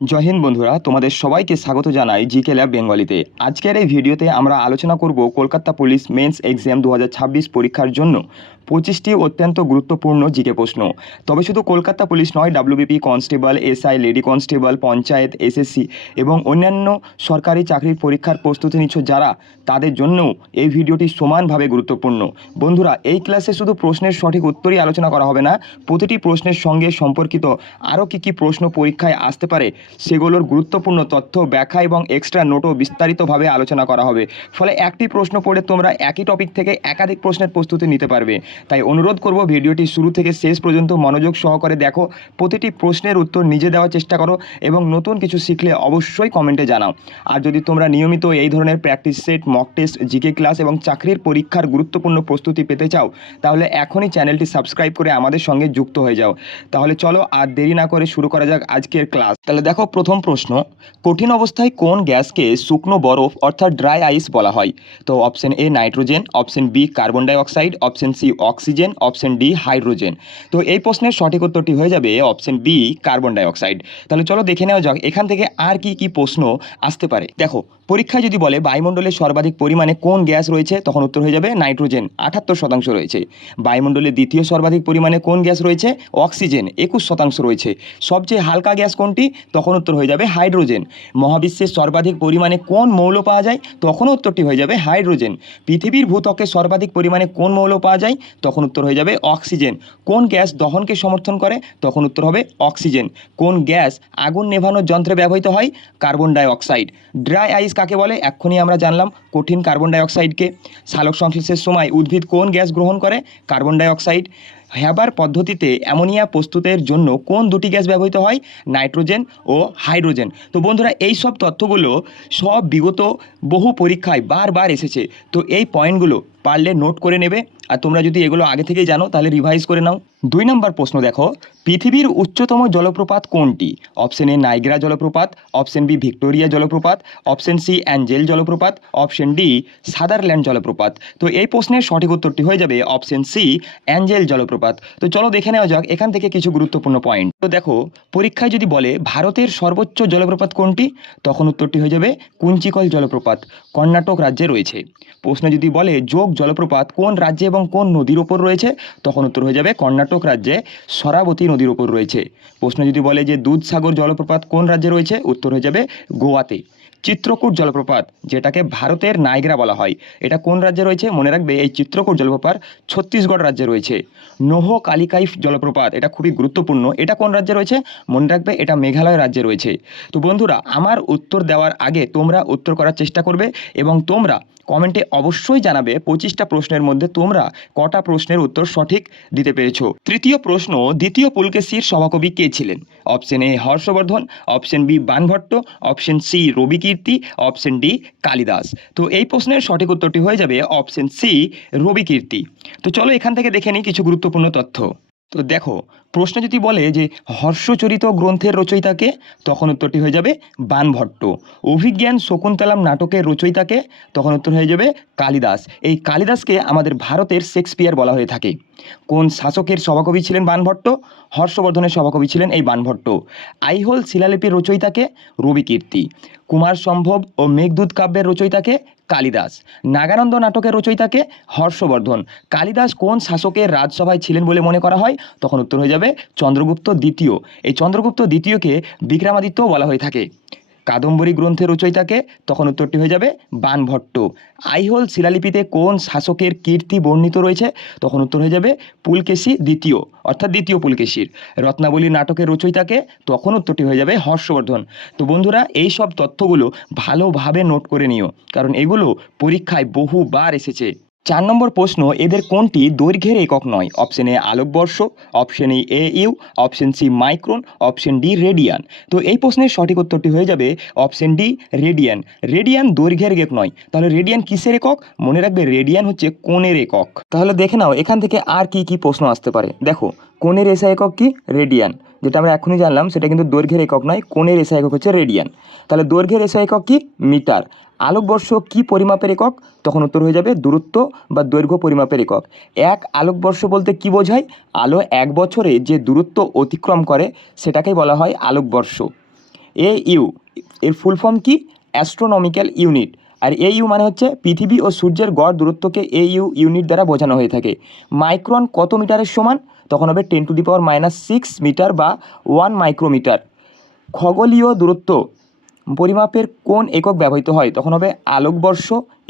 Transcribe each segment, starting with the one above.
জয় হিন্দ বন্ধুরা, তোমাদের সবাইকে স্বাগত জানাই জিকে ল্যাব বেঙ্গলিতে। আজকের এই ভিডিওতে আমরা আলোচনা করব কলকাতা পুলিশ মেন্স এক্সাম 2026 পরীক্ষার জন্য 25টি অত্যন্ত গুরুত্বপূর্ণ জিকে প্রশ্ন। তবে শুধু কলকাতা পুলিশ নয়, WBP, constable, SI, lady constable, panchayat, SSC এবং অন্যান্য সরকারি চাকরির পরীক্ষার প্রস্তুতি নিচ্ছ যারা, তাদের জন্যও এই ভিডিওটি সমানভাবে গুরুত্বপূর্ণ। বন্ধুরা, এই ক্লাসে শুধু প্রশ্নের সঠিক উত্তরই আলোচনা করা হবে না, প্রতিটি প্রশ্নের সঙ্গে সম্পর্কিত আরও কী প্রশ্ন পরীক্ষায় আসতে পারে সেগুলোর গুরুত্বপূর্ণ তথ্য, ব্যাখ্যা এবং এক্সট্রা নোটও বিস্তারিতভাবে আলোচনা করা হবে। ফলে একটি প্রশ্ন পড়ে তোমরা একই টপিক থেকে একাধিক প্রশ্নের প্রস্তুতি নিতে পারবে। তাই অনুরোধ করব, ভিডিওটি শুরু থেকে শেষ পর্যন্ত মনোযোগ সহকারে দেখো, প্রতিটি প্রশ্নের উত্তর নিজে দেওয়ার চেষ্টা করো এবং নতুন কিছু শিখলে অবশ্যই কমেন্টে জানাও। আর যদি তোমরা নিয়মিত এই ধরনের practice set, mock test, GK class এবং চাকরির পরীক্ষার গুরুত্বপূর্ণ প্রস্তুতি পেতে চাও, তাহলে এখনই চ্যানেলটি সাবস্ক্রাইব করে আমাদের সঙ্গে যুক্ত হয়ে যাও। তাহলে চলো আর দেরি না করে শুরু করা যাক আজকের ক্লাস। তাহলে দেখো, প্রথম প্রশ্ন, কঠিন অবস্থায় কোন গ্যাসকে শুকনো বরফ অর্থাৎ ড্রাই আইস বলা হয়? তো option A nitrogen, option B carbon dioxide, option C oxygen, option D hydrogen. তো এই প্রশ্নের সঠিক উত্তরটি হয়ে যাবে অপশন বি কার্বন ডাইঅক্সাইড। তাহলে চলো দেখে নেওয়া যাক এখান থেকে আর কি প্রশ্ন আসতে পারে। দেখো, পরীক্ষায় যদি বলে বায়ুমণ্ডলে সর্বাধিক পরিমাণে কোন গ্যাস রয়েছে, তখন উত্তর হয়ে যাবে নাইট্রোজেন, 78% রয়েছে। বায়ুমণ্ডলে দ্বিতীয় সর্বাধিক পরিমাণে কোন গ্যাস রয়েছে? অক্সিজেন, 21% রয়েছে। সবচেয়ে হালকা গ্যাস কোনটি? তখন উত্তর হয়ে যাবে হাইড্রোজেন। মহাবিশ্বের সর্বাধিক পরিমাণে কোন মৌল পাওয়া যায়? তখন উত্তরটি হয়ে যাবে হাইড্রোজেন। পৃথিবীর ভূত্বকে সর্বাধিক পরিমাণে কোন মৌল পাওয়া যায়? তখন উত্তর হয়ে যাবে অক্সিজেন। কোন গ্যাস দহনকে সমর্থন করে? তখন উত্তর হবে অক্সিজেন। কোন গ্যাস আগুন নেভানোর যন্ত্রে ব্যবহৃত হয়? Carbon dioxide. ড্রাই আইস কাকে বলে? এক্ষুনি আমরা জানলাম, কঠিন কার্বন ডাইঅক্সাইডকে। সালোক সংশ্লেষের সময় উদ্ভিদ কোন গ্যাস গ্রহণ করে? Carbon dioxide. হ্যাবার পদ্ধতিতে অ্যামোনিয়া প্রস্তুতের জন্য কোন দুটি গ্যাস ব্যবহৃত হয়? নাইট্রোজেন ও হাইড্রোজেন। তো বন্ধুরা, এই সব তথ্যগুলো সব বিগত বহু পরীক্ষায় বারবার এসেছে। তো এই পয়েন্টগুলো পারলে নোট করে নেবে, আর তোমরা যদি এগুলো আগে থেকেই জানো তাহলে রিভাইজ করে নাও। 2 নম্বর প্রশ্ন দেখো, পৃথিবীর উচ্চতম জলপ্রপাত কোনটি? অপশন এ নাইগ্রা জলপ্রপাত, অপশন বি ভিক্টোরিয়া জলপ্রপাত, অপশন সি অ্যাঞ্জেল জলপ্রপাত, অপশন ডি সাদারল্যান্ড জলপ্রপাত। তো এই প্রশ্নের সঠিক উত্তরটি হয়ে যাবে অপশন সি অ্যাঞ্জেল জলপ্রপাত। তো চলো দেখে নেওয়া যাক এখান থেকে কিছু গুরুত্বপূর্ণ পয়েন্ট। তো দেখো, পরীক্ষায় যদি বলে ভারতের সর্বোচ্চ জলপ্রপাত কোনটি, তখন উত্তরটি হয়ে যাবে কুঞ্চিকল জলপ্রপাত, কর্ণাটক রাজ্যে রয়েছে। প্রশ্ন যদি বলে যোগ জলপ্রপাত কোন রাজ্যে এবং কোন নদীর ওপর রয়েছে, তখন উত্তর হয়ে যাবে কর্ণাটক রাজ্যে শরাবতী নদীর ওপর রয়েছে। প্রশ্ন যদি বলে যে দুধসাগর জলপ্রপাত কোন রাজ্যে রয়েছে, উত্তর হয়ে যাবে গোয়াতে। চিত্রকূট জলপ্রপাত, যেটাকে ভারতের নাইগ্রা বলা হয়, এটা কোন রাজ্যে রয়েছে? মনে রাখবে, এই চিত্রকূট জলপ্রপাত ছত্তিশগড় রাজ্যে রয়েছে। নোহ কালিকাইফ জলপ্রপাত, এটা খুবই গুরুত্বপূর্ণ, এটা কোন রাজ্যে রয়েছে? মনে রাখবে, এটা মেঘালয় রাজ্যে রয়েছে। তো বন্ধুরা, আমার উত্তর দেওয়ার আগে তোমরা উত্তর করার চেষ্টা করবে এবং তোমরা কমেন্টে অবশ্যই জানাবে 25টা প্রশ্নের মধ্যে তোমরা কটা প্রশ্নের উত্তর সঠিক দিতে পেরেছো। তৃতীয় প্রশ্ন, দ্বিতীয় পুলকেশীর সভাকবি কে ছিলেন? Option A Harshavardhana, option B Banabhatta, option C Ravikirti, option D Kalidasa. তো এই প্রশ্নের সঠিক উত্তরটি হয়ে যাবে অপশন সি রবিকীর্তি। তো চলো এখান থেকে দেখে নিই কিছু গুরুত্বপূর্ণ তথ্য। তো দেখো, প্রশ্ন যদি বলে যে হর্ষচরিত গ্রন্থের রচয়িতাকে, তখন উত্তরটি হয়ে যাবে বাণভট্ট। অভিজ্ঞান শকুন্তলাম নাটকের রচয়িতাকে, তখন উত্তর হয়ে যাবে কালিদাস। এই কালিদাসকে আমাদের ভারতের শেক্সপিয়ার বলা হয়ে থাকে। কোন শাসকের সভাকবি ছিলেন বাণভট্ট? হর্ষবর্ধনের সভাকবি ছিলেন এই বাণভট্ট। আইহোল শিলালিপির রচয়িতাকে? রবিকীর্তি। কুমার সম্ভব ও মেঘদূত কাব্যের রচয়িতাকে? কালিদাস। নাগানন্দ নাটকের রচয়িতাকে? হর্ষবর্ধন। কালিদাস কোন শাসকের রাজসভায় ছিলেন বলে মনে করা হয়? তখন উত্তর হয়ে যাবে চন্দ্রগুপ্ত দ্বিতীয়। এই চন্দ্রগুপ্ত দ্বিতীয়কে বিক্রমাদিত্য বলা হয়ে থাকে। কাদম্বরী গ্রন্থের রচয়িতাকে? তখন উত্তরটি হয়ে যাবে বাণভট্ট। আইহোল শিলালিপিতে কোন শাসকের কীর্তি বর্ণিত রয়েছে? তখন উত্তর হয়ে যাবে পুলকেশী দ্বিতীয়, অর্থাৎ দ্বিতীয় পুলকেশীর। রত্নাবলী নাটকের রচয়িতাকে? তখন উত্তরটি হয়ে যাবে হর্ষবর্ধন। তো বন্ধুরা, এই সব তথ্যগুলো ভালোভাবে নোট করে নিও, কারণ এগুলো পরীক্ষায় বহুবার এসেছে। 4 নম্বর প্রশ্ন, এদের কোনটি দৈর্ঘ্যের একক নয়? অপশন এ আলোকবর্ষ, option A U, option C micron, option D radian. তো এই প্রশ্নের সঠিক উত্তরটি হয়ে যাবে অপশন ডি রেডিয়ান। রেডিয়ান দৈর্ঘ্যের একক নয়। তাহলে রেডিয়ান কিসের একক? মনে রাখবে, রেডিয়ান হচ্ছে কোণের একক। তাহলে দেখে নাও এখান থেকে আর কি প্রশ্ন আসতে পারে। দেখো, কোণের এসআই একক কি? রেডিয়ান। যেটা আমরা এখনই জানলাম, সেটা কিন্তু দৈর্ঘ্যের একক নয়, কোণের এসআই একক হচ্ছে রেডিয়ান। তাহলে দৈর্ঘ্যের এসআই একক কি? মিটার। আলোকবর্ষ কি পরিমাপের একক? তখন উত্তর হয়ে যাবে দূরত্ব বা দৈর্ঘ্য পরিমাপের একক। এক আলোকবর্ষ বলতে কি বোঝায়? আলো 1 বছরে যে দূরত্ব অতিক্রম করে সেটাকেই বলা হয় আলোকবর্ষ। AU এর ফুল ফর্ম কি? Astronomical unit. আর AU মানে হচ্ছে পৃথিবী ও সূর্যের গড় দূরত্বকে AU ইউনিট দ্বারা বোঝানো হয়ে থাকে। মাইক্রন কত মিটারের সমান? তখন হবে 10⁻⁻6 মিটার বা 1 মাইক্রোমিটার। খগোলীয় দূরত্ব পরিমাপের কোন একক ব্যবহৃত হয়? তখন হবে আলোকবর্ষ,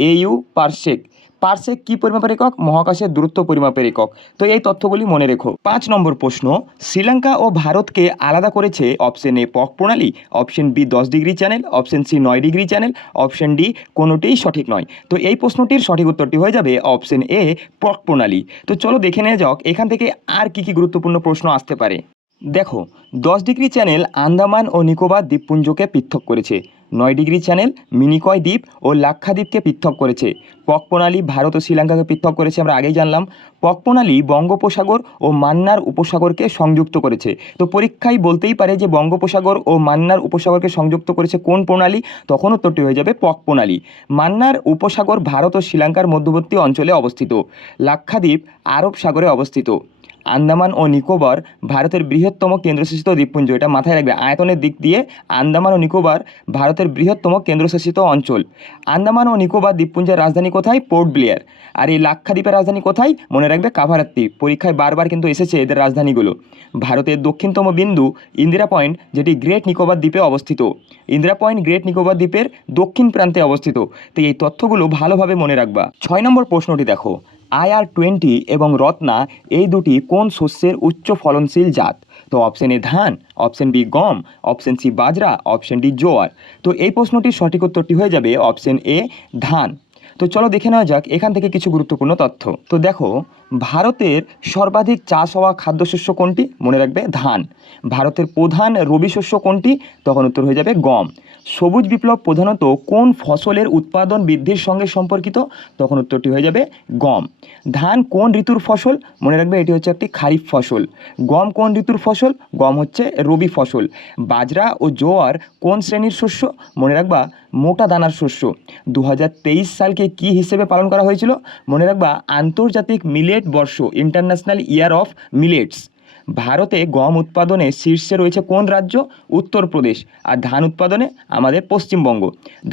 AU, পারসেক। পারসেক কি পরিমাপের একক? মহাকাশের দূরত্ব পরিমাপের একক। তো এই তথ্যগুলি মনে রেখো। 5 নম্বর প্রশ্ন, শ্রীলঙ্কা ও ভারতকে আলাদা করেছে অপশন এ পক প্রণালী, option B 10 degree channel, option C 9 degree channel, option D কোনোটিই সঠিক নয়। তো এই প্রশ্নটির সঠিক উত্তরটি হয়ে যাবে অপশন এ পক প্রণালী। তো চলো দেখে নেওয়া যাক এখান থেকে আর কি কি গুরুত্বপূর্ণ প্রশ্ন আসতে পারে। দেখো, 10 ডিগ্রি চ্যানেল আন্দামান ও নিকোবর দ্বীপপুঞ্জকে পৃথক করেছে। 9 ডিগ্রি চ্যানেল মিনিকয় দ্বীপ ও লাক্ষাদ্বীপকে পৃথক করেছে। পক প্রণালী ভারত ও শ্রীলঙ্কাকে পৃথক করেছে, আমরা আগেই জানলাম। পক প্রণালী বঙ্গোপসাগর ও মান্নার উপসাগরকে সংযুক্ত করেছে। তো পরীক্ষায় বলতেই পারে যে বঙ্গোপসাগর ও মান্নার উপসাগরকে সংযুক্ত করেছে কোন প্রণালী? তখন উত্তরটি হয়ে যাবে পক প্রণালী। মান্নার উপসাগর ভারত ও শ্রীলঙ্কার মধ্যবর্তী অঞ্চলে অবস্থিত। লাক্ষাদ্বীপ আরব সাগরে অবস্থিত। আন্দামান ও নিকোবর ভারতের বৃহত্তম কেন্দ্রশাসিত দ্বীপপুঞ্জ। এটা মাথায় রাখবে, আয়তনের দিক দিয়ে আন্দামান ও নিকোবর ভারতের বৃহত্তম কেন্দ্রশাসিত অঞ্চল। আন্দামান ও নিকোবর দ্বীপপুঞ্জের রাজধানী কোথায়? Port Blair. আর এই লাক্ষাদ্বীপের রাজধানী কোথায়? মনে রাখবে কাভারাত্তি। পরীক্ষায় বারবার কিন্তু এসেছে এদের রাজধানীগুলো। ভারতের দক্ষিণতম বিন্দু ইন্দিরা পয়েন্ট, যেটি গ্রেট নিকোবর দ্বীপে অবস্থিত। ইন্দিরা পয়েন্ট গ্রেট নিকোবর দ্বীপের দক্ষিণ প্রান্তে অবস্থিত। তো এই তথ্যগুলো ভালোভাবে মনে রাখবা। 6 নম্বর প্রশ্নটি দেখো, IR-20 এবং রত্না এই দুটি কোন শস্যের উচ্চ ফলনশীল জাত? তো অপশন এ ধান, অপশন বি গম, অপশন সি বাজরা, অপশন ডি জোয়ার। তো এই প্রশ্নটির সঠিক উত্তরটি হয়ে যাবে অপশন এ ধান। তো চলো দেখে নেওয়া যাক এখান থেকে কিছু গুরুত্বপূর্ণ তথ্য। তো দেখো, ভারতের সর্বাধিক চাষ হওয়া খাদ্যশস্য কোনটি? মনে রাখবে ধান। ভারতের প্রধান রবি শস্য কোনটি? তখন উত্তর হয়ে যাবে গম। সবুজ বিপ্লব প্রধানত কোন ফসলের উৎপাদন বৃদ্ধির সঙ্গে সম্পর্কিত? তখন উত্তরটি হয়ে যাবে গম। ধান কোন ঋতুর ফসল? মনে রাখবে এটি হচ্ছে একটি খারিফ ফসল। গম কোন ঋতুর ফসল? গম হচ্ছে রবি ফসল। বাজরা ও জোয়ার কোন শ্রেণীর শস্য? মনে রাখবা মোটা দানার শস্য। 2023 সালকে কি হিসেবে পালন করা হয়েছিল? মনে রাখবা আন্তর্জাতিক মিলেট বর্ষ, ইন্টারন্যাশনাল ইয়ার অফ মিলেটস। ভারতে গম উৎপাদনে শীর্ষে রয়েছে কোন রাজ্য? উত্তরপ্রদেশ। আর ধান উৎপাদনে আমাদের পশ্চিমবঙ্গ।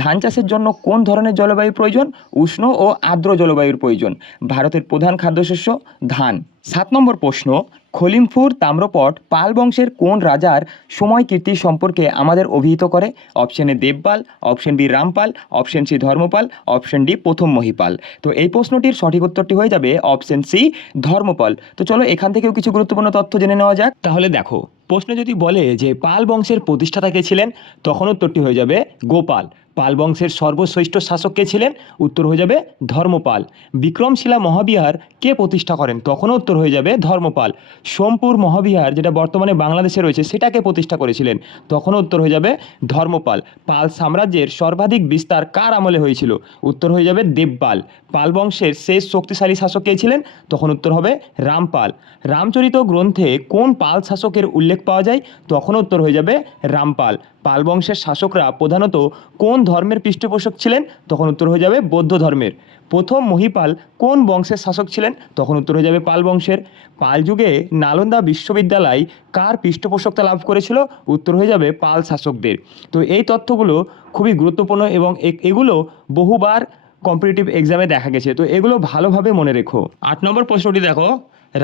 ধান চাষের জন্য কোন ধরনের জলবায়ু প্রয়োজন? উষ্ণ ও আর্দ্র জলবায়ুর প্রয়োজন। ভারতের প্রধান খাদ্যশস্য ধান। 7 নম্বর প্রশ্ন, খলিমপুর তাম্রপট পাল বংশের কোন রাজার সময় কীর্তি সম্পর্কে আমাদের অভিহিত করে? Option A Devapala, option B Ramapala, option C Dharmapala, option D প্রথম মহিপাল। তো এই প্রশ্নটির সঠিক উত্তরটি হয়ে যাবে অপশন সি ধর্মপাল। তো চলো এখান থেকেও কিছু গুরুত্বপূর্ণ তথ্য জেনে নেওয়া যাক। তাহলে দেখো, প্রশ্ন যদি বলে যে পাল বংশের প্রতিষ্ঠাতা কে ছিলেন, তখন উত্তরটি হয়ে যাবে গোপাল। পাল বংশের সর্বশ্রেষ্ঠ শাসক কে ছিলেন? উত্তর হয়ে যাবে ধর্মপাল। বিক্রমশিলা মহাবিহার কে প্রতিষ্ঠা করেন? তখনও উত্তর হয়ে যাবে ধর্মপাল। সোমপুর মহাবিহার, যেটা বর্তমানে বাংলাদেশে রয়েছে, সেটাকে প্রতিষ্ঠা করেছিলেন? তখনও উত্তর হয়ে যাবে ধর্মপাল। পাল সাম্রাজ্যের সর্বাধিক বিস্তার কার আমলে হয়েছিল? উত্তর হয়ে যাবে দেবপাল। পাল বংশের শেষ শক্তিশালী শাসক কে ছিলেন? তখন উত্তর হবে রামপাল। রামচরিত গ্রন্থে কোন পাল শাসকের উল্লেখ পাওয়া যায়? তখন উত্তর হয়ে যাবে রামপাল। পাল বংশের শাসকরা প্রধানত কোন ধর্মের পৃষ্ঠপোষক ছিলেন? তখন উত্তর হয়ে যাবে বৌদ্ধ ধর্মের। প্রথম মহিপাল কোন বংশের শাসক ছিলেন? তখন উত্তর হয়ে যাবে পাল বংশের। পাল যুগে নালন্দা বিশ্ববিদ্যালয় কার পৃষ্ঠপোষকতা লাভ করেছিল? উত্তর হয়ে যাবে পাল শাসকদের। তো এই তথ্যগুলো খুবই গুরুত্বপূর্ণ এবং এগুলো বহুবার কম্পিটিটিভ এক্সামে দেখা গেছে। তো এগুলো ভালোভাবে মনে রেখো। 8 নম্বর প্রশ্নটি দেখো,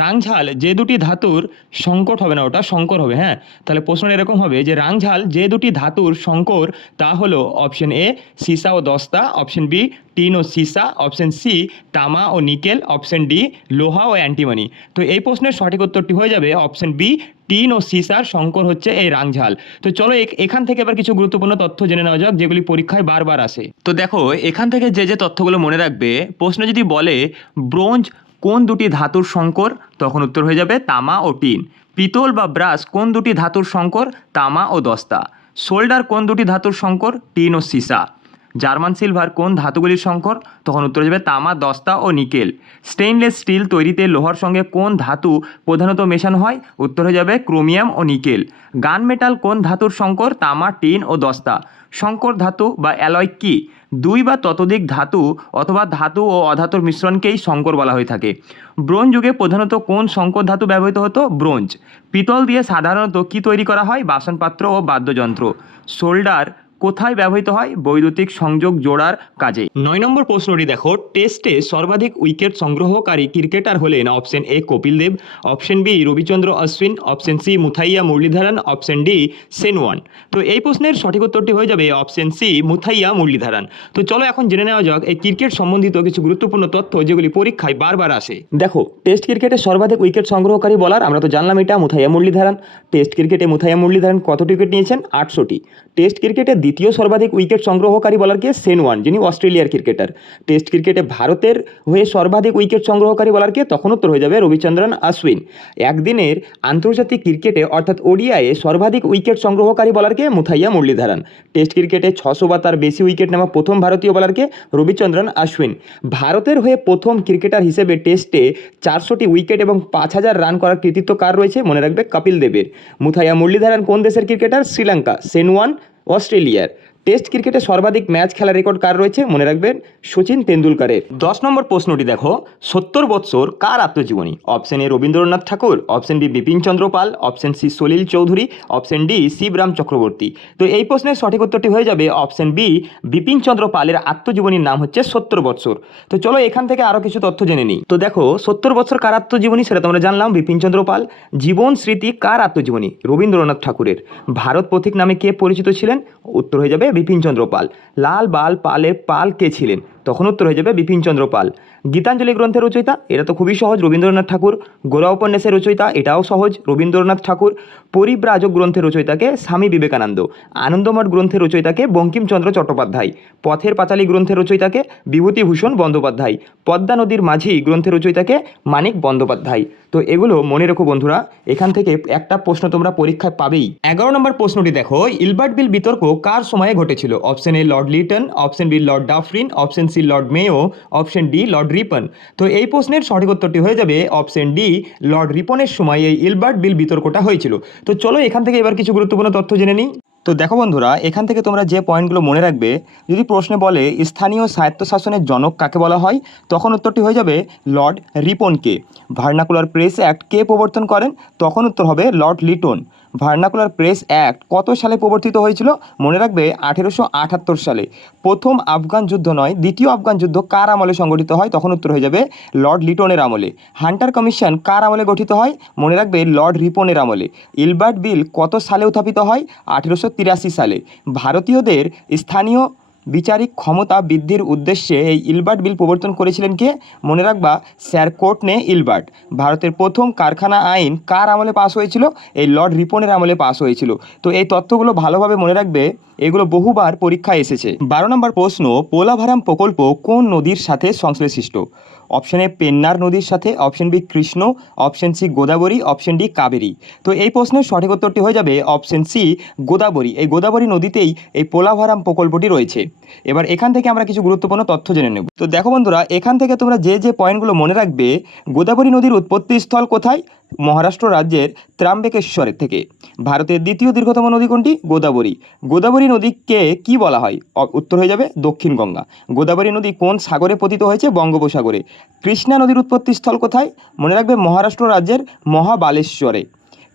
রাংঝাল যে দুটি ধাতুর সংকট হবে না, ওটা সংকর হবে। হ্যাঁ, তাহলে প্রশ্নটা এরকম হবে যে রাংঝাল যে দুটি ধাতুর সংকর তা হলো অপশন এ সীসা ও দস্তা, অপশন বি টিন ও সীসা, অপশন সি তামা ও নিকেল, অপশন ডি লোহা ও অ্যান্টিমনি। তো এই প্রশ্নের সঠিক উত্তরটি হয়ে যাবে অপশন বি টিন ও সীসার সংকর হচ্ছে এই রাংঝাল। তো চলো এখান থেকে এবার কিছু গুরুত্বপূর্ণ তথ্য জেনে নেওয়া যাক যেগুলি পরীক্ষায় বারবার আসে। তো দেখো, এখান থেকে যে তথ্যগুলো মনে রাখবে, প্রশ্ন যদি বলে ব্রোঞ্জ কোন দুটি ধাতুর সংকর? তখন উত্তর হয়ে যাবে তামা ও টিন। পিতল বা ব্রাস কোন দুটি ধাতুর সংকর? তামা ও দস্তা। সোল্ডার কোন দুটি ধাতুর সংকর? টিন ও সীসা। জার্মান সিলভার কোন ধাতুগুলির সংকর? তখন উত্তর হয়ে যাবে তামা, দস্তা ও নিকেল। স্টেইনলেস স্টিল তৈরিতে লোহার সঙ্গে কোন ধাতু প্রধানত মেশানো হয়? উত্তর হয়ে যাবে ক্রোমিয়াম ও নিকেল। গান মেটাল কোন ধাতুর সংকর? তামা, টিন ও দস্তা। সংকর ধাতু বা অ্যালয় কি? দুই বা ততোধিক ধাতু অথবা ধাতু ও অধাতুর মিশ্রণকেই সংকর বলা হয়ে থাকে। ব্রোঞ্জ যুগে প্রধানত কোন সংকর ধাতু ব্যবহৃত হতো? ব্রোঞ্জ। পিতল দিয়ে সাধারণত কি তৈরি করা হয়? বাসনপাত্র ও বাদ্যযন্ত্র। শোল্ডার কোথায় ব্যবহৃত হয়? বৈদ্যুতিক সংযোগ জোড়ার কাজে। 9 নম্বর প্রশ্নটি দেখো, টেস্টে সর্বাধিক উইকেট সংগ্রহকারী ক্রিকেটার হলেন option A Kapil Dev, option B Ravichandran Ashwin, option C Muttiah Muralitharan, option D Shane Warne. তো এই প্রশ্নের সঠিক উত্তরটি হয়ে যাবে অপশন সি মুথাইয়া মুরলীধরন। তো চলো এখন জেনে নেওয়া যাক এই ক্রিকেট সম্বন্ধিত কিছু গুরুত্বপূর্ণ তথ্য যেগুলি পরীক্ষায় বারবার আসে। দেখো, টেস্ট ক্রিকেটে সর্বাধিক উইকেট সংগ্রহকারী বলার আমরা তো জানলাম এটা মুথাইয়া মুরলীধরন। টেস্ট ক্রিকেটে মুথাইয়া মুরলীধরন কতটি উইকেট নিয়েছেন? 800টি। টেস্ট ক্রিকেটে দ্বিতীয় সর্বাধিক উইকেট সংগ্রহকারী বলার কে? সেন ওয়ান, যিনি অস্ট্রেলিয়ার ক্রিকেটার। টেস্ট ক্রিকেটে ভারতের হয়ে সর্বাধিক উইকেট সংগ্রহকারী বলার কে? তখন উত্তর হয়ে যাবে রবিচন্দ্রন অশ্বিন। একদিনের আন্তর্জাতিক ক্রিকেটে অর্থাৎ ওডিআইয়ে সর্বাধিক উইকেট সংগ্রহকারী বলার কে? মুথাইয়া মুরলীধরন। টেস্ট ক্রিকেটে 600 বা তার বেশি উইকেট নেওয়া প্রথম ভারতীয় বলার কে? রবিচন্দ্রন অশ্বিন। ভারতের হয়ে প্রথম ক্রিকেটার হিসেবে টেস্টে 400টি উইকেট এবং 5000 রান করার কৃতিত্ব কার রয়েছে? মনে রাখবে কপিল দেবের। মুথাইয়া মুরলীধরন কোন দেশের ক্রিকেটার? শ্রীলঙ্কা। সেন ওয়ান অস্ট্রেলিয়ার। টেস্ট ক্রিকেটে সর্বাধিক ম্যাচ খেলার রেকর্ড কার রয়েছে? মনে রাখবেন সচিন তেন্ডুলকরের। 10 নম্বর প্রশ্নটি দেখো, 70 বৎসর কার আত্মজীবনী? Option A Rabindranath Tagore, option B Bipin Chandra Pal, option C Salil Chowdhury, option D Shibram Chakraborty. তো এই প্রশ্নের সঠিক উত্তরটি হয়ে যাবে অপশন বি বিপিন চন্দ্র পালের আত্মজীবনীর নাম হচ্ছে 70 বৎসর। তো চলো এখান থেকে আরও কিছু তথ্য জেনে নিই। তো দেখো, 70 বৎসর কার আত্মজীবনী সেটা তোমরা জানলাম, বিপিন চন্দ্র পাল। জীবন স্মৃতি কার আত্মজীবনী? রবীন্দ্রনাথ ঠাকুরের। ভারত পথিক নামে কে পরিচিত ছিলেন? উত্তর হয়ে যাবে বিপিন চন্দ্র পাল। লাল বাল পালের পাল কে ছিলেন? তখন উত্তর হয়ে যাবে বিপিন চন্দ্র পাল। গীতাঞ্জলি গ্রন্থের রচয়িতা? এটা তো খুবই সহজ, রবীন্দ্রনাথ ঠাকুর। গোরা উপন্যাসের রচয়িতা? এটাও সহজ, রবীন্দ্রনাথ ঠাকুর। পরিব্রাজক গ্রন্থের রচয়িতাকে? স্বামী বিবেকানন্দ। আনন্দমঠ গ্রন্থের রচয়িতাকে? বঙ্কিমচন্দ্র চট্টোপাধ্যায়। পথের পাঁচালী গ্রন্থের রচয়িতাকে? বিভূতিভূষণ বন্দ্যোপাধ্যায়। পদ্মা নদীর মাঝি গ্রন্থের রচয়িতাকে? মানিক বন্দ্যোপাধ্যায়। তো এগুলো মনে রেখো বন্ধুরা, এখান থেকে একটা প্রশ্ন তোমরা পরীক্ষায় পাবেই। 11 নম্বর প্রশ্নটি দেখো, ইলবার্ট বিল বিতর্ক কার সময়ে ঘটেছিল? Option A lord Lytton, option B lord Dufferin, option C lord Mayo, option D lord Ripon. তো এই প্রশ্নের সঠিক উত্তরটি হয়ে যাবে অপশন ডি লর্ড রিপনের সময় এই ইলবার্ট বিল বিতর্কটা হয়েছিল। তো চলো এখান থেকে এবার কিছু গুরুত্বপূর্ণ তথ্য জেনে নিই। তো দেখো বন্ধুরা, এখান থেকে তোমরা যে পয়েন্টগুলো মনে রাখবে, যদি প্রশ্নে বলে স্থানীয় স্বায়ত্তশাসনের জনক কাকে বলা হয়, তখন উত্তরটি হয়ে যাবে লর্ড রিপনকে। ভার্নাকুলার প্রেস অ্যাক্ট কে প্রবর্তন করেন? তখন উত্তর হবে Lord Liton. Vernacular press act কত সালে প্রবর্তিত হয়েছিল? মনে রাখবে 1878 সালে। প্রথম আফগান যুদ্ধ নয়, দ্বিতীয় আফগান যুদ্ধ কার আমলে সংগঠিত হয়? তখন উত্তর হয়ে যাবে লর্ড লিটনের আমলে। হান্টার কমিশন কার আমলে গঠিত হয়? মনে রাখবে লর্ড রিপনের আমলে। ইলবার্ট বিল কত সালে উত্থাপিত হয়? 1883 সালে। ভারতীয়দের স্থানীয় বিচারিক ক্ষমতা বৃদ্ধির উদ্দেশ্যে এই ইলবার্ট বিল প্রবর্তন করেছিলেন কে? মনে রাখবা স্যার কোর্টনে ইলবার্ট। ভারতের প্রথম কারখানা আইন কার আমলে পাস হয়েছিল? এই লর্ড রিপনের আমলে পাস হয়েছিল। তো এই তথ্যগুলো ভালোভাবে মনে রাখবে, এগুলো বহুবার পরীক্ষায় এসেছে। 12 নম্বর প্রশ্ন, পোলাভারাম প্রকল্প কোন নদীর সাথে সংশ্লেষিত? অপশন এ পেন্নার নদীর সাথে, option B Krishna, option C Godavari, option D Kaveri. তো এই প্রশ্নের সঠিক উত্তরটি হয়ে যাবে অপশন সি গোদাবরী। এই গোদাবরী নদীতেই এই পোলাভারাম প্রকল্পটি রয়েছে। এবার এখান থেকে আমরা কিছু গুরুত্বপূর্ণ তথ্য জেনে নেব। তো দেখো বন্ধুরা, এখান থেকে তোমরা যে যে পয়েন্টগুলো মনে রাখবে, গোদাবরী নদীর উৎপত্তি স্থল কোথায়? মহারাষ্ট্র রাজ্যের ত্রাম্বেকেশ্বরের থেকে। ভারতের দ্বিতীয় দীর্ঘতম নদী কোনটি? গোদাবরী। গোদাবরী নদীকে কি বলা হয়? উত্তর হয়ে যাবে দক্ষিণ গঙ্গা। গোদাবরী নদী কোন সাগরে পতিত হয়েছে? বঙ্গোপসাগরে। কৃষ্ণা নদীর উৎপত্তি স্থল কোথায়? মনে রাখবে মহারাষ্ট্র রাজ্যের মহাবালেশ্বরে।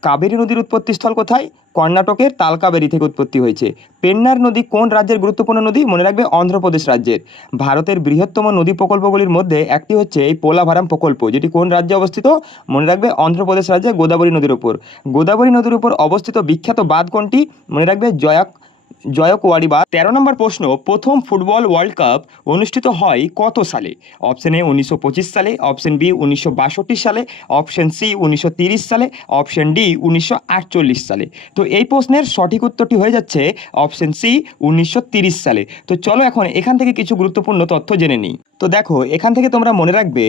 কাবেরী নদীর উৎপত্তিস্থল কোথায়? কর্ণাটকের তালকাবেরি থেকে উৎপত্তি হয়েছে। পেন্নার নদী কোন রাজ্যের গুরুত্বপূর্ণ নদী? মনে রাখবে অন্ধ্রপ্রদেশ রাজ্যের। ভারতের বৃহত্তম নদী প্রকল্পগুলির মধ্যে একটি হচ্ছে এই পোলাভারাম প্রকল্প, যেটি কোন রাজ্যে অবস্থিত? মনে রাখবে অন্ধ্রপ্রদেশ রাজ্যে গোদাবরী নদীর উপর। গোদাবরী নদীর উপর অবস্থিত বিখ্যাত বাঁধ কোনটি? মনে রাখবে জয়কওয়াড়ি বাঁধ। 13 নম্বর প্রশ্ন, প্রথম ফুটবল ওয়ার্ল্ড কাপ অনুষ্ঠিত হয় কত সালে? অপশন এ 1925 সালে, অপশন বি 1962 সালে, অপশন সি 1930 সালে, অপশন ডি 1948 সালে। তো এই প্রশ্নের সঠিক উত্তরটি হয়ে যাচ্ছে অপশন সি 1930 সালে। তো চলো এখন এখান থেকে কিছু গুরুত্বপূর্ণ তথ্য জেনে নিই। তো দেখো, এখান থেকে তোমরা মনে রাখবে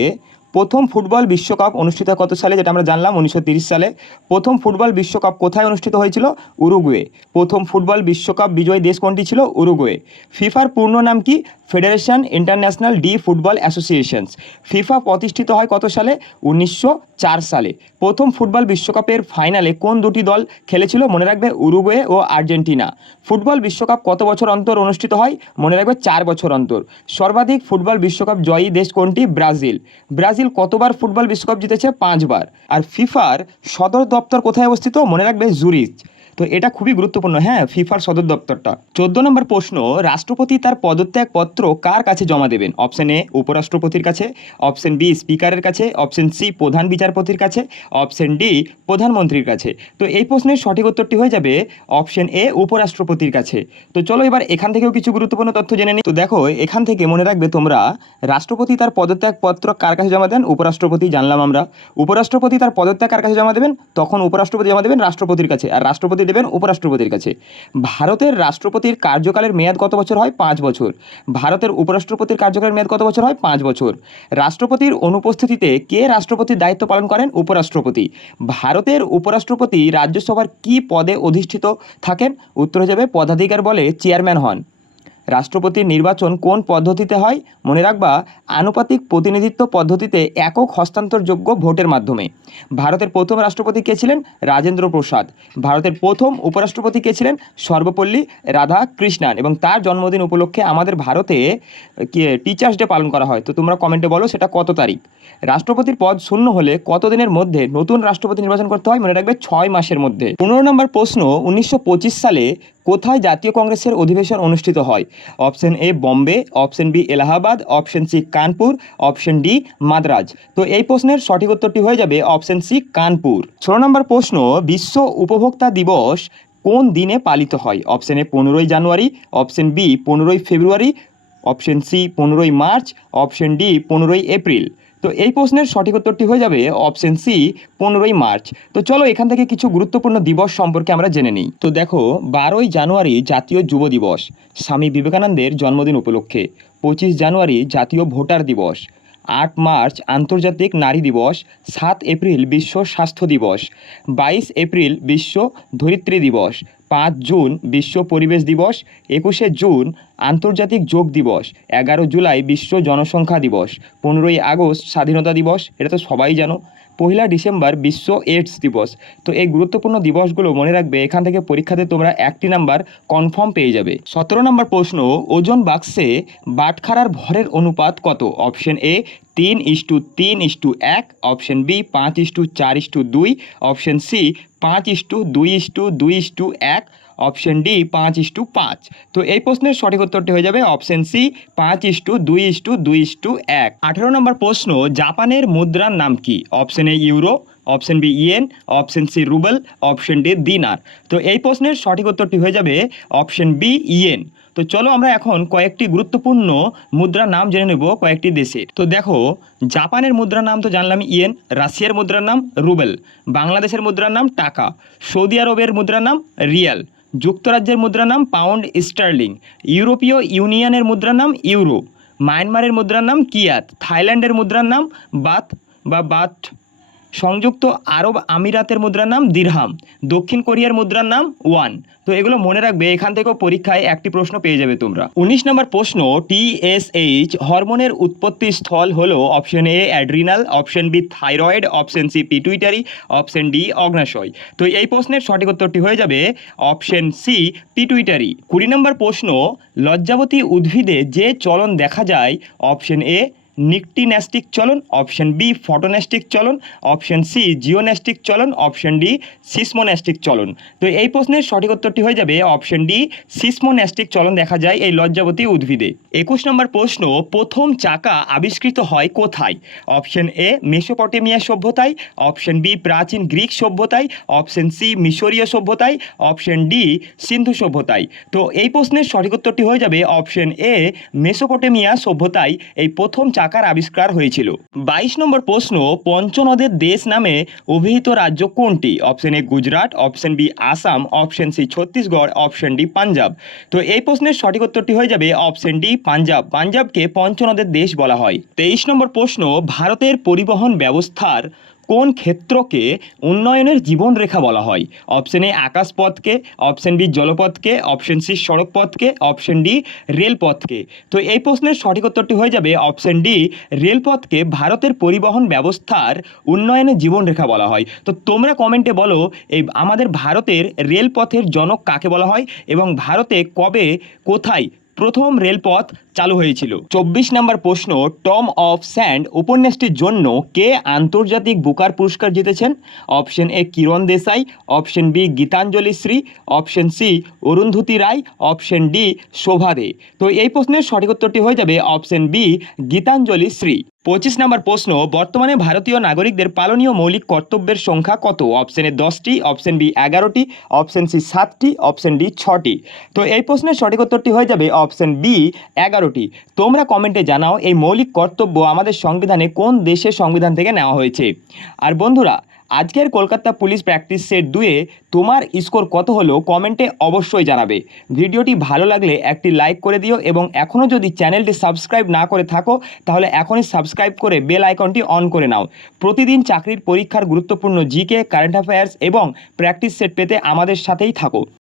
প্রথম ফুটবল বিশ্বকাপ অনুষ্ঠিত কত সালে, যেটা আমরা জানলাম 1930 সালে। প্রথম ফুটবল বিশ্বকাপ কোথায় অনুষ্ঠিত হয়েছিল? উরুগুয়ে। প্রথম ফুটবল বিশ্বকাপ বিজয়ী দেশ কোনটি ছিল? উরুগুয়ে। ফিফার পূর্ণ নাম কি? Federation international D football associations. FIFA প্রতিষ্ঠিত হয় কত সালে? 1904 সালে। প্রথম ফুটবল বিশ্বকাপের ফাইনালে কোন দুটি দল খেলেছিল? মনে রাখবে উরুগুয়ে ও আর্জেন্টিনা। ফুটবল বিশ্বকাপ কত বছর অন্তর অনুষ্ঠিত হয়? মনে রাখবে 4 বছর অন্তর। সর্বাধিক ফুটবল বিশ্বকাপ জয়ী দেশ কোনটি? ব্রাজিল। ব্রাজিল কতবার ফুটবল বিশ্বকাপ জিতেছে? 5 বার। আর ফিফার সদর দপ্তর কোথায় অবস্থিত? মনে রাখবে জুরিচ। তো এটা খুবই গুরুত্বপূর্ণ, হ্যাঁ, ফিফার সদর দপ্তরটা। 14 নম্বর প্রশ্ন, রাষ্ট্রপতি তার পদত্যাগপত্র কার কাছে জমা দেবেন? অপশন এ উপরাষ্ট্রপতির কাছে, অপশন বি স্পিকারের কাছে, অপশন সি প্রধান বিচারপতির কাছে, অপশন ডি প্রধানমন্ত্রীর কাছে। তো এই প্রশ্নের সঠিক উত্তরটি হয়ে যাবে অপশন এ উপরাষ্ট্রপতির কাছে। তো চলো এবার এখান থেকেও কিছু গুরুত্বপূর্ণ তথ্য জেনে নিই। তো দেখো এখান থেকে মনে রাখবে তোমরা, রাষ্ট্রপতি তার পদত্যাগপত্র কার কাছে জমা দেন? উপরাষ্ট্রপতি, জানলাম আমরা। উপরাষ্ট্রপতি তার পদত্যাগ কার কাছে জমা দেবেন? তখন উপরাষ্ট্রপতি জমা দেবেন রাষ্ট্রপতির কাছে, আর রাষ্ট্রপতি দেবেন উপরাষ্ট্রপতির কাছে। ভারতের রাষ্ট্রপতির কার্যকালের মেয়াদ কত বছর হয়? 5 বছর। ভারতের উপরাষ্ট্রপতির কার্যকালের মেয়াদ কত বছর হয়? 5 বছর। রাষ্ট্রপতির অনুপস্থিতিতে কে রাষ্ট্রপতির দায়িত্ব পালন করেন? উপরাষ্ট্রপতি। ভারতের উপরাষ্ট্রপতি রাজ্যসভার কি পদে অধিষ্ঠিত থাকেন? উত্তর হয়ে যাবে পদাধিকার বলে চেয়ারম্যান হন। রাষ্ট্রপতির নির্বাচন কোন পদ্ধতিতে হয়? মনে রাখবা আনুপাতিক প্রতিনিধিত্ব পদ্ধতিতে একক হস্তান্তরযোগ্য ভোটের মাধ্যমে। ভারতের প্রথম রাষ্ট্রপতি কে ছিলেন? রাজেন্দ্র প্রসাদ। ভারতের প্রথম উপরাষ্ট্রপতি কে ছিলেন? সর্বপল্লী রাধাকৃষ্ণান। এবং তার জন্মদিন উপলক্ষে আমাদের ভারতে টিচার্স ডে পালন করা হয়। তো তোমরা কমেন্টে বলো সেটা কত তারিখ। রাষ্ট্রপতির পদ শূন্য হলে কতদিনের মধ্যে নতুন রাষ্ট্রপতি নির্বাচন করতে হয়? মনে রাখবে 6 মাসের মধ্যে। 15 নম্বর প্রশ্ন, 1925 সালে কোথায় জাতীয় কংগ্রেসের অধিবেশন অনুষ্ঠিত হয়? Option A Bombay, option B Allahabad, option C Kanpur, option D Madras. তো এই প্রশ্নের সঠিক উত্তরটি হয়ে যাবে অপশন সি কানপুর। 16 নম্বর প্রশ্ন, বিশ্ব উপভোক্তা দিবস কোন দিনে পালিত হয়? অপশন এ 15ই জানুয়ারি, অপশন বি 15ই ফেব্রুয়ারি, অপশন সি 15ই মার্চ, অপশন ডি 15ই এপ্রিল। তো এই প্রশ্নের সঠিক উত্তরটি হয়ে যাবে অপশন সি 15ই মার্চ। তো চলো এখান থেকে কিছু গুরুত্বপূর্ণ দিবস সম্পর্কে আমরা জেনে নিই। তো দেখো 12ই জানুয়ারি জাতীয় যুব দিবস, স্বামী বিবেকানন্দের জন্মদিন উপলক্ষে। 25 জানুয়ারি জাতীয় ভোটার দিবস। 8 মার্চ আন্তর্জাতিক নারী দিবস। 7 এপ্রিল বিশ্ব স্বাস্থ্য দিবস। 22 এপ্রিল বিশ্ব ধরিত্রী দিবস। 5 জুন বিশ্ব পরিবেশ দিবস। 21শে জুন আন্তর্জাতিক যোগ দিবস। 11 জুলাই বিশ্ব জনসংখ্যা দিবস। 15ই আগস্ট স্বাধীনতা দিবস, এটা তো সবাই জানো। 1 ডিসেম্বর বিশ্ব এইডস দিবস। তো এই গুরুত্বপূর্ণ দিবসগুলো মনে রাখবে, এখান থেকে পরীক্ষাতে তোমরা একটি নাম্বার কনফার্ম পেয়ে যাবে। 17 নম্বর প্রশ্ন, ওজন বাক্সে বাটখারার ভরের অনুপাত কত? Option A 3:3:1, option B 5:4:2, option C 5:2:2:1, option D 5:5। তো এই প্রশ্নের সঠিক উত্তরটি হয়ে যাবে অপশন সি 5:2:2:1। 18 নম্বর প্রশ্ন, জাপানের মুদ্রার নাম কি? Option A euro, option B yen, option C rouble, option D dinar. তো এই প্রশ্নের সঠিক উত্তরটি হয়ে যাবে অপশন বি ইয়েন। তো চলো আমরা এখন কয়েকটি গুরুত্বপূর্ণ মুদ্রার নাম জেনে নেব কয়েকটি দেশের। তো দেখো জাপানের মুদ্রার নাম তো জানলাম ইয়েন, রাশিয়ার মুদ্রার নাম রুবেল, বাংলাদেশের মুদ্রার নাম টাকা, সৌদি আরবের মুদ্রার নাম রিয়াল, যুক্তরাজ্যের মুদ্রার নাম পাউন্ড স্টার্লিং, ইউরোপীয় ইউনিয়নের মুদ্রার নাম ইউরো, মায়ানমারের মুদ্রার নাম কিয়াত, থাইল্যান্ডের মুদ্রার নাম বাত, সংযুক্ত আরব আমিরাতের মুদ্রার নাম দিরহাম, দক্ষিণ কোরিয়ার মুদ্রার নাম ওয়ান। তো এগুলো মনে রাখবে, এখান থেকেও পরীক্ষায় একটি প্রশ্ন পেয়ে যাবে তোমরা। 19 নম্বর প্রশ্ন, TSH হরমোনের উৎপত্তি স্থল হলো option A adrenal, option B thyroid, option C pituitary, option D অগ্নাশয়। তো এই প্রশ্নের সঠিক উত্তরটি হয়ে যাবে অপশন সি পিটুইটারি। 20 নম্বর প্রশ্ন, লজ্জাবতী উদ্ভিদে যে চলন দেখা যায়? অপশন এ নিকটিন্যাস্টিক চলন, অপশন বি ফটোন্যাস্টিক চলন, অপশন সি জিওন্যাস্টিক চলন, অপশন ডি সিসমোন্যাস্টিক চলন। তো এই প্রশ্নের সঠিক উত্তরটি হয়ে যাবে অপশন ডি সিসমোন্যাস্টিক চলন দেখা যায় এই লজ্জাবতী উদ্ভিদে। 21 নম্বর প্রশ্ন, প্রথম চাকা আবিষ্কৃত হয় কোথায়? অপশন এ মেসোপটেমিয়া সভ্যতায়, অপশন বি প্রাচীন গ্রিক সভ্যতায়, অপশন সি মিশরীয় সভ্যতায়, অপশন ডি সিন্ধু সভ্যতায়। তো এই প্রশ্নের সঠিক উত্তরটি হয়ে যাবে অপশন এ মেসোপটেমিয়া সভ্যতায় এই প্রথম চাকার আবিষ্কার হয়েছিল। 22 নম্বর প্রশ্ন, পঞ্চনদের দেশ নামে অভিহিত রাজ্য কোনটি? Option A Gujarat, option B Assam, option C Chhattisgarh, option D Punjab. তো এই প্রশ্নের সঠিক উত্তরটি হয়ে যাবে অপশন ডি পাঞ্জাব। পাঞ্জাবকে পঞ্চনদের দেশ বলা হয়। 23 নম্বর প্রশ্ন, ভারতের পরিবহন ব্যবস্থার কোন ক্ষেত্রকে উন্নয়নের জীবনরেখা বলা হয়? অপশন এ আকাশপথকে, অপশন বি জলপথকে, অপশন সি সড়কপথকে, অপশন ডি রেলপথকে। তো এই প্রশ্নের সঠিক উত্তরটি হয়ে যাবে অপশন ডি রেলপথকে ভারতের পরিবহন ব্যবস্থার উন্নয়নের জীবনরেখা বলা হয়। তো তোমরা কমেন্টে বলো এই আমাদের ভারতের রেলপথের জনক কাকে বলা হয় এবং ভারতে কবে কোথায় প্রথম রেলপথ চালু হয়েছিল? 24 নম্বর প্রশ্ন, টম অফ স্যান্ড উপন্যাসটির জন্য কে আন্তর্জাতিক বুকার পুরস্কার জিতেছেন? Option A Kiran Desai, option B Geetanjali Shree, option C Arundhati Roy, option D Shobha De. তো এই প্রশ্নের সঠিক উত্তরটি হয়ে যাবে অপশন বি গীতাঞ্জলি শ্রী। 25 নম্বর প্রশ্ন, বর্তমানে ভারতীয় নাগরিকদের পালনীয় মৌলিক কর্তব্যের সংখ্যা কত? অপশন এ 10টি, অপশন বি 11টি, অপশন সি 7টি, অপশন ডি 6টি। তো এই প্রশ্নের সঠিক উত্তরটি হয়ে যাবে অপশন বি 11টি। তোমরা কমেন্টে জানাও এই মৌলিক কর্তব্য আমাদের সংবিধানে কোন দেশের সংবিধান থেকে নেওয়া হয়েছে। আর বন্ধুরা, আজকের কলকাতা পুলিশ প্র্যাকটিস সেট 2-এ তোমার স্কোর কত হলো কমেন্টে অবশ্যই জানাবে। ভিডিওটি ভালো লাগলে একটি লাইক করে দিও এবং এখনও যদি চ্যানেলটি সাবস্ক্রাইব না করে থাকো তাহলে এখনই সাবস্ক্রাইব করে বেল আইকনটি অন করে নাও। প্রতিদিন চাকরির পরীক্ষার গুরুত্বপূর্ণ জিকে, কারেন্ট অ্যাফেয়ার্স এবং প্র্যাকটিস সেট পেতে আমাদের সাথেই থাকো।